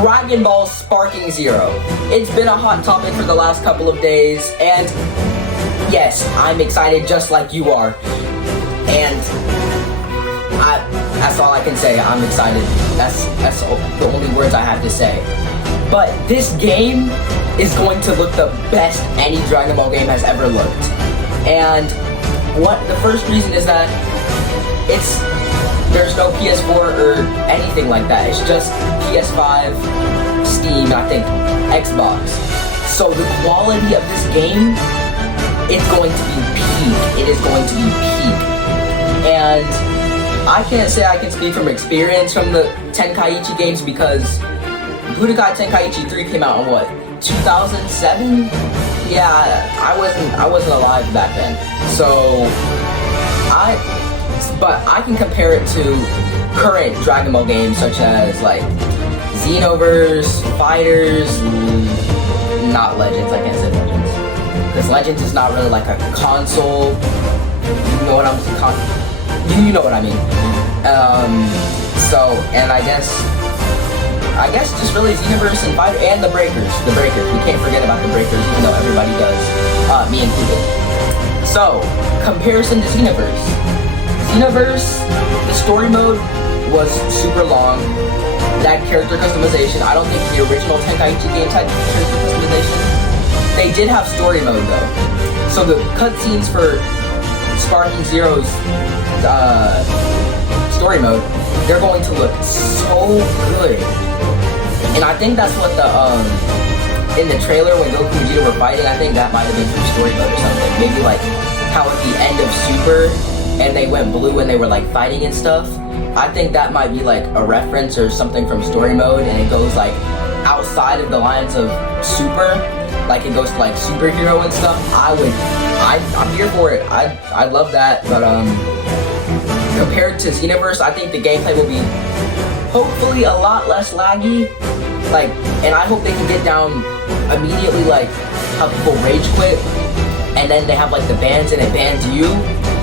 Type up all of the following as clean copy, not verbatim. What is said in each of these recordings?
Dragon Ball Sparking Zero. It's been a hot topic for the last couple of days, and yes, I'm excited just like you are. And that's all I can say. I'm excited. That's the only words I have to say. But this game is going to look the best any Dragon Ball game has ever looked. And the first reason is that there's no PS4 or anything like that. It's just PS5, Steam, and I think Xbox. So the quality of this game, it's going to be peak. It is going to be peak. And I can't say I can speak from experience from the Tenkaichi games because Budokai Tenkaichi 3 came out in what, 2007? Yeah, I wasn't alive back then. So but I can compare it to current Dragon Ball games such as like Xenoverse, Fighters, not Legends. I can't say Legends because Legends is not really like a console. You know what you know what I mean. And I guess just really Xenoverse and Fighter and the Breakers. The Breakers. We can't forget about the Breakers, even though everybody does, me included. So comparison to Xenoverse. Xenoverse, the story mode was super long. It had character customization. I don't think the original Tenkaichi games had character customization. They did have story mode though. So the cutscenes for Sparking Zero's story mode, they're going to look so good. And I think that's what in the trailer when Goku and Vegeta were fighting, I think that might have been from story mode or something. Maybe like how at the end of Super, and they went blue and they were like fighting and stuff. I think that might be like a reference or something from story mode, and it goes like outside of the lines of Super, like it goes to like superhero and stuff. I'm here for it. I love that. But compared to Xenoverse, I think the gameplay will be hopefully a lot less laggy. Like, and I hope they can get down immediately, like how people rage quit, and then they have like the bans and it bans you.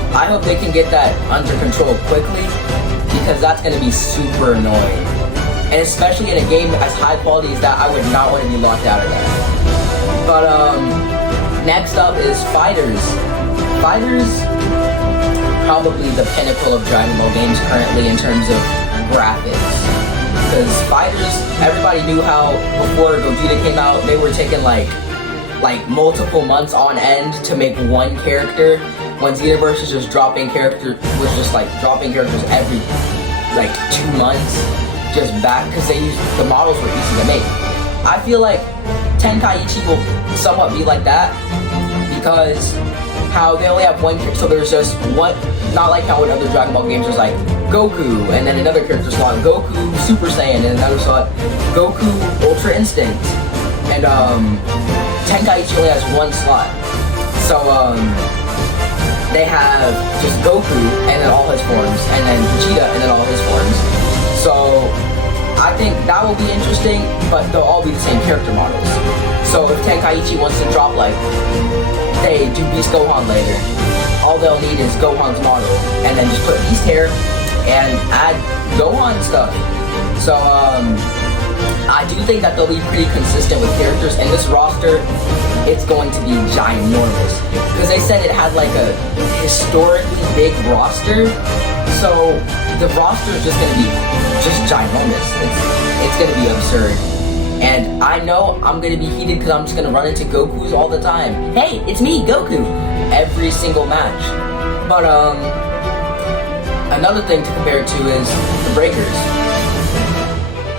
I hope they can get that under control quickly, because that's going to be super annoying. And especially in a game as high quality as that, I would not want to be locked out of that. But next up is Fighters. Fighters, probably the pinnacle of Dragon Ball games currently in terms of graphics. Because Fighters, everybody knew how before Gogeta came out, they were taking like multiple months on end to make one character. When Xenoverse was just dropping characters every like 2 months, just back, because the models were easy to make. I feel like Tenkaichi will somewhat be like that, because how they only have one character, so there's just one, not like how in other Dragon Ball games there's like Goku, and then another character slot, Goku Super Saiyan, and another slot, Goku Ultra Instinct, and Tenkaichi only has one slot. So they have just Goku and then all his forms, and then Vegeta and then all his forms. So I think that will be interesting, but they'll all be the same character models. So if Tenkaichi wants to drop like, they do Beast Gohan later, all they'll need is Gohan's model, and then just put Beast hair and add Gohan stuff. So I do think that they'll be pretty consistent with characters, and this roster, it's going to be ginormous. Because they said it had like a historically big roster, so the roster is just going to be just ginormous. It's going to be absurd. And I know I'm going to be heated because I'm just going to run into Gokus all the time. Hey, it's me, Goku! Every single match. But another thing to compare it to is the Breakers.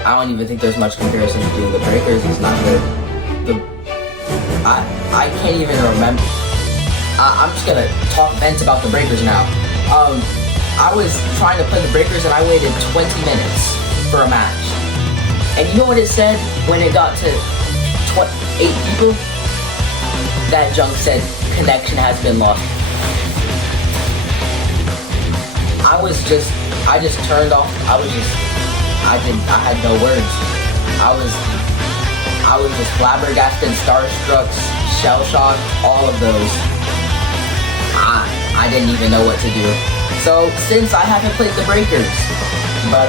I don't even think there's much comparison to do. The Breakers is not good. I can't even remember. I'm just gonna talk vent about the Breakers now. I was trying to play the Breakers and I waited 20 minutes for a match. And you know what it said when it got to 8 people? That junk said, connection has been lost. I just turned off. I had no words. I was just flabbergasted, starstruck, shell-shocked, all of those. I didn't even know what to do. So, since I haven't played the Breakers, but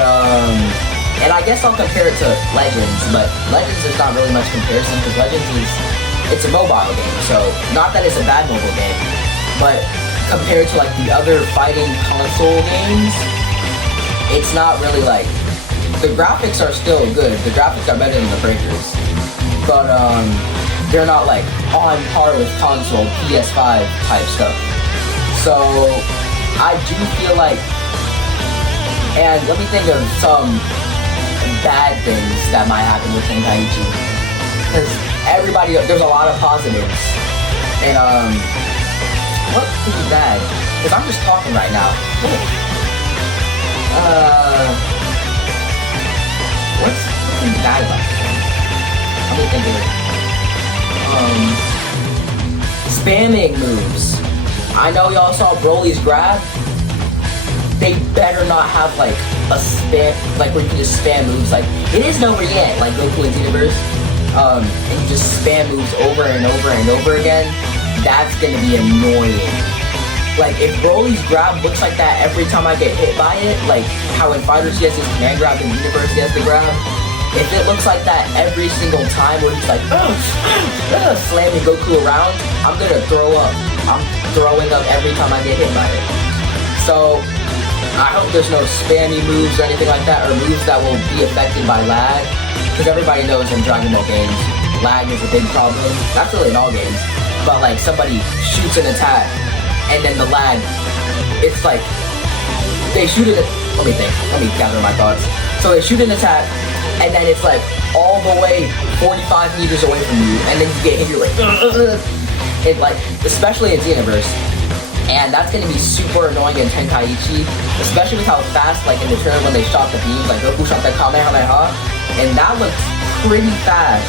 And I guess I'll compare it to Legends, but Legends there's not really much comparison because Legends it's a mobile game, so not that it's a bad mobile game, but compared to like the other fighting console games, it's not really like, the graphics are still good, the graphics are better than the Breakers, but they're not like on par with console PS5 type stuff. So I do feel like, and let me think of some bad things that might happen with Tenkaichi, because there's a lot of positives, and what could be bad? Because I'm just talking right now. What's bad about it? Let me think of it. Spamming moves. I know y'all saw Broly's grab. They better not have like a spam, like where you can just spam moves. Like it isn't over yet, like Goku and Xenoverse, and you just spam moves over and over and over again. That's gonna be annoying. Like if Broly's grab looks like that every time I get hit by it, like how in Fighters he has his command grab and Xenoverse he has the grab. If it looks like that every single time where he's like, slamming Goku around, I'm gonna throw up. I'm throwing up every time I get hit by it. So I hope there's no spammy moves or anything like that, or moves that will be affected by lag, because everybody knows in Dragon Ball games, lag is a big problem. That's really in all games, but like somebody shoots an attack, and then the lag, it's like, they shoot it, let me gather my thoughts. So they shoot an attack, and then it's like all the way 45 meters away from you, and then you get hit, you're like, it like, especially in Xenoverse. And that's gonna be super annoying in Tenkaichi, especially with how fast, like in the trailer when they shot the beams, like Goku shot the Kamehameha, and that looks pretty fast.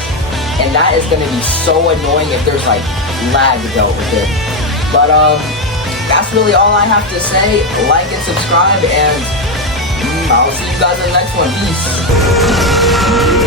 And that is gonna be so annoying if there's like lag dealt with it. But that's really all I have to say. Like and subscribe, and I'll see you guys in the next one. Peace.